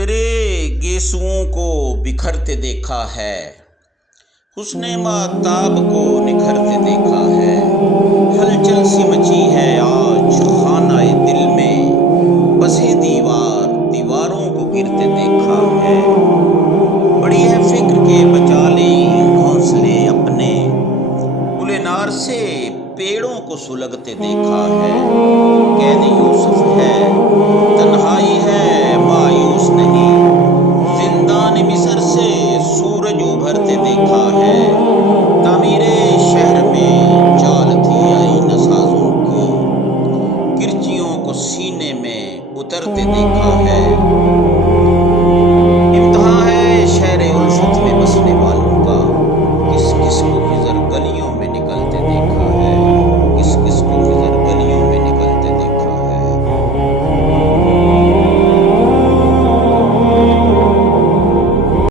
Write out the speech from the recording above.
تیرے گیسوؤں کو بکھرتے دیکھا ہے، حسن ماہتاب کو نکھرتے دیکھا ہے، ہلچل سی مچی ہے آج خانہ دل میں، بسے دیواروں کو گرتے دیکھا ہے، بڑی ہے فکر کے بچا لیں گھونسلے اپنے، گل نار سے پیڑوں کو سلگتے دیکھا